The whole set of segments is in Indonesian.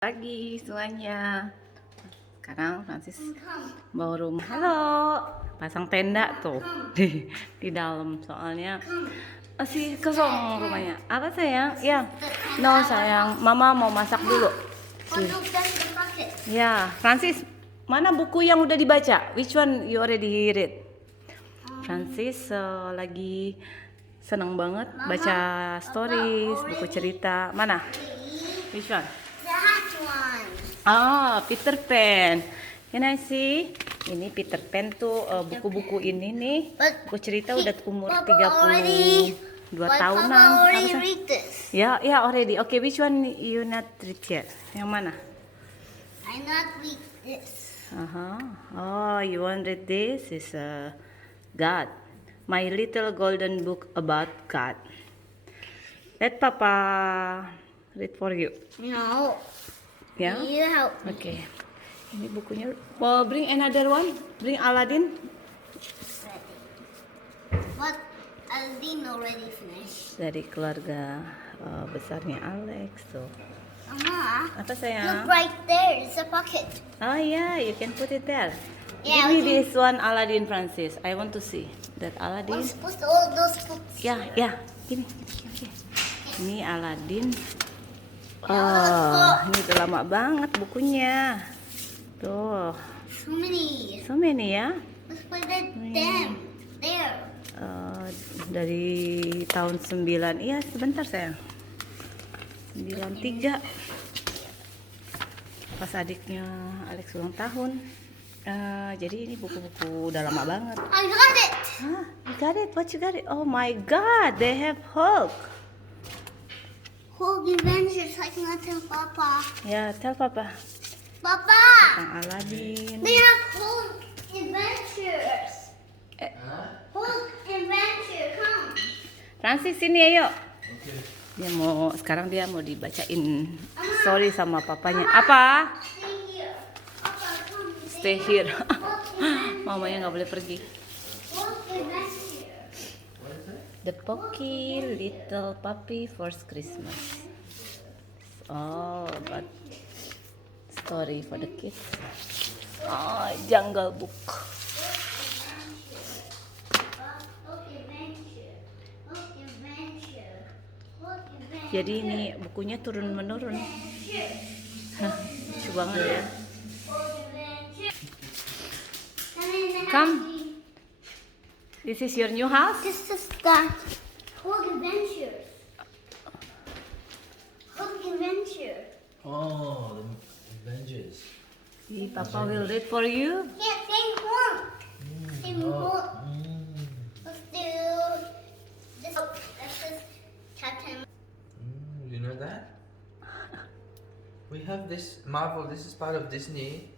Pagi semuanya. Sekarang Francis bawa rumah. Halo, pasang tenda tuh di dalam soalnya masih kosong rumahnya. Apa sayang? Ya, no sayang, Mama mau masak dulu. Ya, Francis, mana buku yang udah dibaca? Which one you already read? Francis lagi seneng banget baca stories, buku cerita. Mana? Which one? Peter Pan. Can I see? Ini Peter Pan tuh buku-buku ini nih. Buku cerita udah umur 32 tahunan. Ya, already. Okay, which one you not read yet? Yang mana? I not read this. Oh, you want read this? Is God. My Little Golden Book About God. Let Papa read for you. No. Ya? You help me. Okay. Ini bukunya. Well, bring another one. Bring Aladdin. But Aladdin already finished. Dari keluarga besarnya Alex tuh. Mama, Apa sayang? look right there. It's a pocket. Oh yeah, you can put it there. Yeah, Give me this one Aladdin, Francis. I want to see that Aladdin. What's supposed to all those books? Ya. Gini. Okay. Ini Aladdin. Ini udah lama banget bukunya. Tuh. So many ya. Let's put it them there. Dari tahun 9. Iya, sebentar sayang. 93. Pas adiknya Alex ulang tahun. Jadi ini buku-buku udah lama banget. I got it. Hah? You got it? What you got it? Oh my God, they have Hulk. Hulk Adventures. I cannot tell Papa. Ya, tell Papa. Papa. Tentang Aladdin. They have Hulk Adventures. Hulk Adventure. Come. Francis sini ayo. Sekarang dia mau dibacain story sama papanya. Apa? Stay here. Papa, come. Stay here. Hulk Adventure. Mamanya nggak boleh pergi. Hulk Adventure. The Pocky Little Puppy First Christmas. Oh, but story for the kids. Jungle Book. Jadi ini bukunya turun menurun. Lucu banget ya. Come. This is your new house? This is the Hulk Adventures. Hulk Adventure. Oh, the Avengers. See, Papa will read for you. Yeah, same Hulk. Same Hulk. Let's do this. This is Captain. You know that? We have this Marvel. This is part of Disney.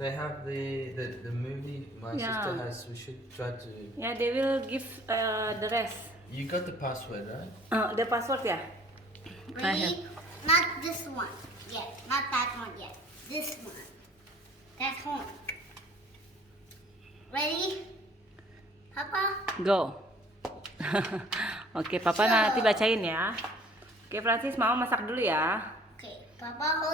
They have the movie my sister has. We should try to. Yeah, they will give the rest. You got the password, right? The password ya? I have. Ready? Not this one yet. Not that one yet. This one. That's Hulk. Ready? Papa? Go. Oke, Papa nanti bacain ya. Oke, Francis mau masak dulu ya. Okay, Papa.